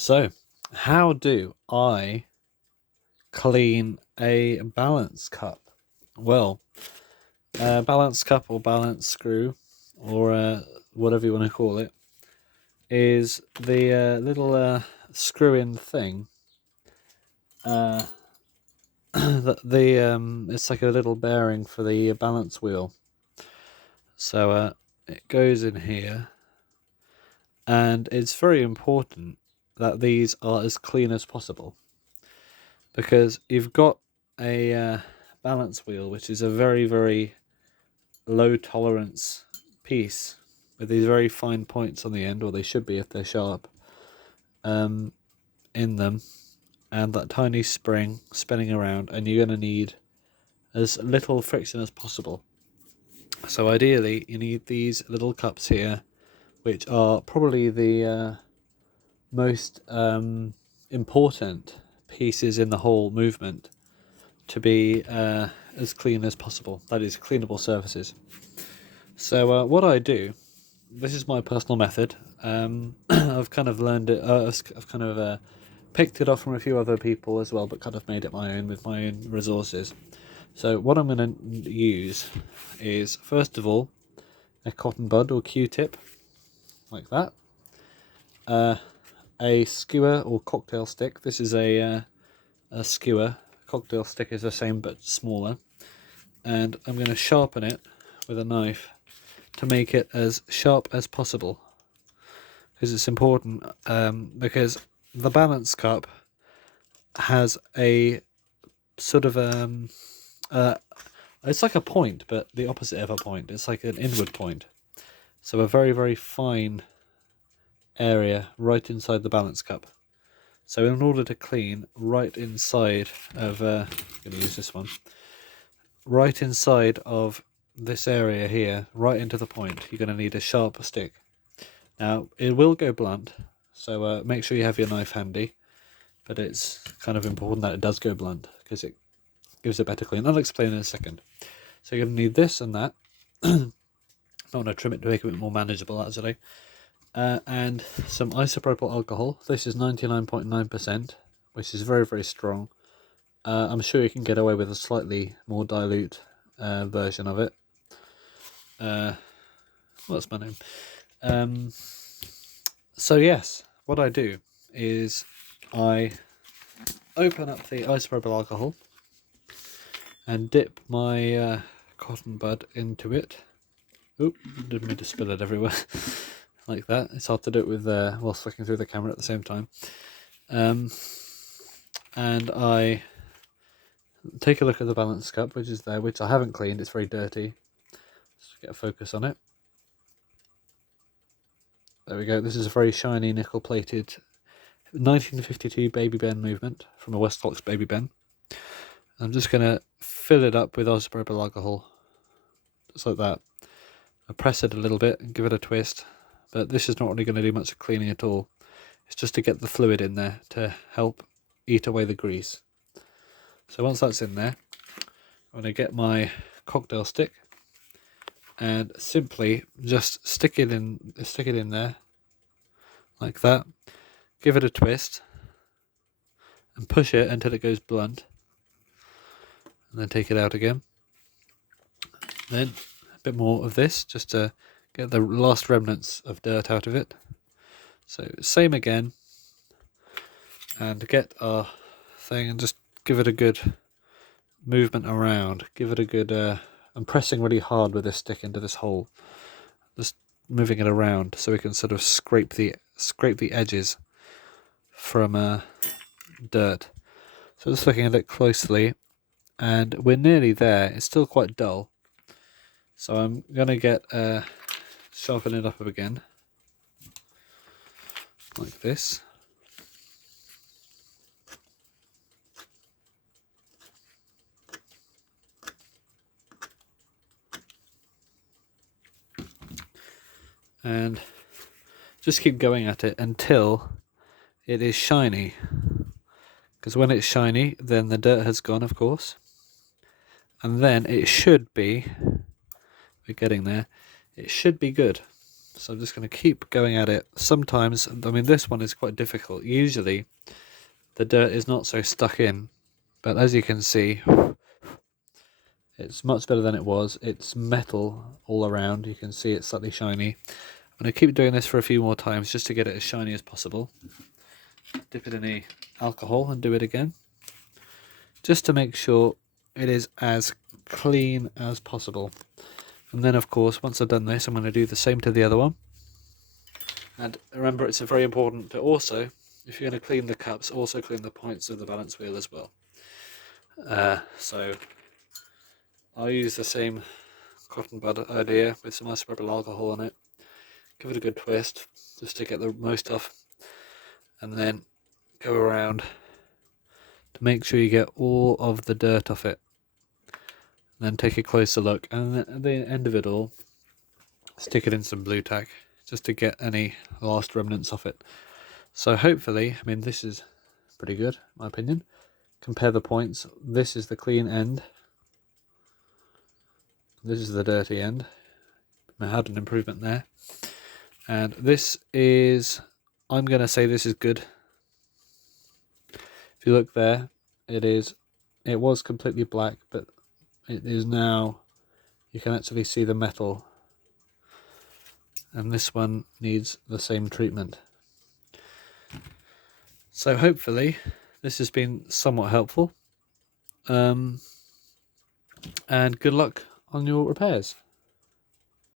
So, how do I clean a balance cup? Well, a balance cup or balance screw, or whatever you want to call it, is the little screw-in thing. It's like a little bearing for the balance wheel. So it goes in here, and it's very important that these are as clean as possible, because you've got a balance wheel, which is a very, very low tolerance piece with these very fine points on the end, or they should be if they're sharp, in them, and that tiny spring spinning around, and you're going to need as little friction as possible. So ideally you need these little cups here, which are probably the most important pieces in the whole movement, to be as clean as possible. That is, cleanable surfaces. So what I do, this is my personal method. I've kind of learned it. I've kind of picked it off from a few other people as well, but kind of made it my own with my own resources. So what I'm going to use is, first of all, a cotton bud or Q-tip, like that. A skewer or cocktail stick. This is a skewer. Cocktail stick is the same but smaller. And I'm going to sharpen it with a knife to make it as sharp as possible, because it's important, because the balance cup has a sort of it's like a point, but the opposite of a point. It's like an inward point, so a very, very fine area right inside the balance cup. So in order to clean right inside of I'm going to use this one, right inside of this area here, right into the point, you're going to need a sharp stick. Now it will go blunt, so make sure you have your knife handy, but it's kind of important that it does go blunt, because it gives a better clean. I'll explain in a second. So you're going to need this and that. I want to trim it to make it a bit more manageable, actually. And some isopropyl alcohol. This is 99.9%, which is very, very strong. I'm sure you can get away with a slightly more dilute version of it. What's my name? So yes, what I do is I open up the isopropyl alcohol and dip my cotton bud into it. Oop, didn't mean to spill it everywhere. Like that. It's hard to do it with while flicking through the camera at the same time. And I take a look at the balance cup, which is there, which I haven't cleaned. It's very dirty. Just get a focus on it. There we go. This is a very shiny nickel-plated 1952 Baby Ben movement from a Westfox Baby Ben. I'm just going to fill it up with isopropyl alcohol, just like that. I press it a little bit and give it a twist, but this is not really going to do much cleaning at all. It's just to get the fluid in there to help eat away the grease. So once that's in there, I'm going to get my cocktail stick and simply just stick it in there like that. Give it a twist and push it until it goes blunt, and then take it out again. Then a bit more of this, just to get the last remnants of dirt out of it. So same again, and get our thing and just give it a good movement around. Give it a good I'm pressing really hard with this stick into this hole, just moving it around so we can sort of scrape the edges from dirt. So just looking at it closely, and we're nearly there. It's still quite dull, so I'm gonna get sharpen it up again like this. And just keep going at it until it is shiny, because when it's shiny, then the dirt has gone, of course, and then it should be, we're getting there, it should be good. So I'm just going to keep going at it. Sometimes, I mean, this one is quite difficult. Usually the dirt is not so stuck in, but as you can see, it's much better than it was. It's metal all around. You can see it's slightly shiny. I'm going to keep doing this for a few more times just to get it as shiny as possible. Dip it in the alcohol and do it again, just to make sure it is as clean as possible. And then, of course, once I've done this, I'm going to do the same to the other one. And remember, it's very important to also, if you're going to clean the cups, also clean the points of the balance wheel as well. So I'll use the same cotton bud idea with some isopropyl alcohol on it. Give it a good twist just to get the most off, and then go around to make sure you get all of the dirt off it. And then take a closer look, and then at the end of it all, stick it in some blue tack just to get any last remnants off it. So hopefully, I mean, this is pretty good, in my opinion. Compare the points. This is the clean end. This is the dirty end. I had an improvement there. And this is, I'm going to say this is good. If you look there, it was completely black, but it is now, you can actually see the metal. And this one needs the same treatment. So hopefully this has been somewhat helpful. And good luck on your repairs.